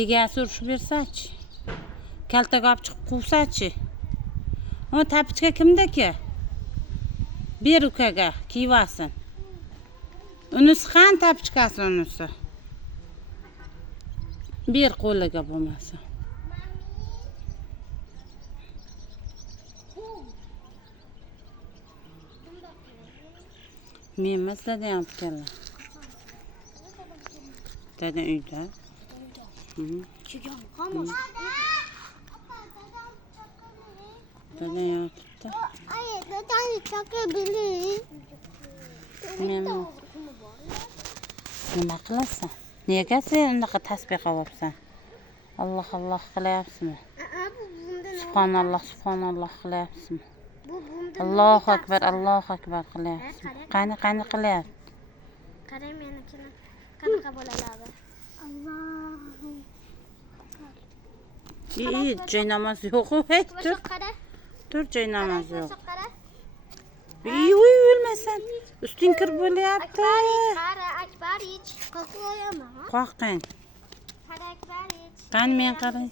Egasi urishib bersachi? Kaltaga olib chiqib quvsachi? O tapichka kimdaki? Ber ukaga kiyvasin. Unisi qan tapichkasi unisi. Ber qo'liga bo'lmasa. Men emas dada ham keldi. Dada uyda. Dada yotibdi. Nima qilasan? Nega sen unaqa tasbih qilyapsan? Alloh Alloh qilyapsizmi? Subhanalloh subhanalloh qilyapsizmi? Allohu akbar qilyapsizmi? Qani qilyapsiz? Qarang menikini. Qanaqa bo'laladi? Joy namoz yo'q-ku, tur. Tur joy namoz yo'q. O'lmasan. Usting kir bo'lyapti. Akbarich. Qo'rqing. Qani men qarang.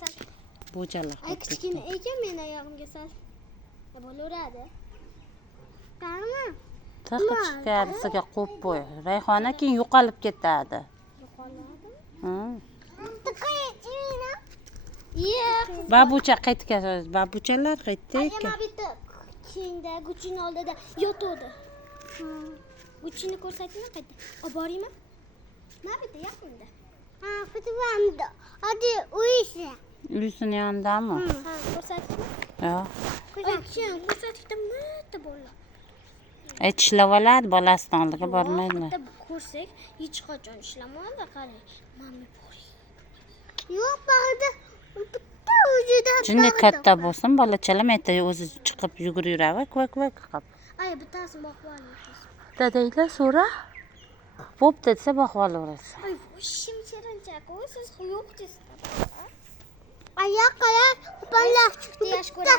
Bo'jalar. Ay kichkina ekan men oyog'imga sal. Bo'laveradi. Qarama. Taqib chiqarisiga qo'yib qo'y. Rayhona keyin yo'qolib ketadi. Babucha qaytgan, babuchalar qaytdi. bitta keyinda Guchini oldida yotadi. Guchini ko'rsatingmi qaytdi? Olib boraymi? Mana bitta yaqinda. Futbolda. Hadi uyisi. Uyisini yonidami? Ko'rsatishmi? Yo'q. Ko'rsatishda mata bo'lar. Ishlab oladi, bolasining oldiga bormaydilar. Ko'rsak, hech qachon ishlamaydi, qarang. Mami bor. Yo'q, bag'da bitta o'zida. Shunday katta bo'lsin, bolachalar mayda o'zi chiqib yuguraveradi, kvak qilib. Ay, bittasi boqib olamiz. Dadanglar so'ra. Bo'pti desa boqib olaverasiz. Ay, shim chirinchak, siz yo'q desiz. Oyoq qara, balla chiqdi, yosh ko'radi.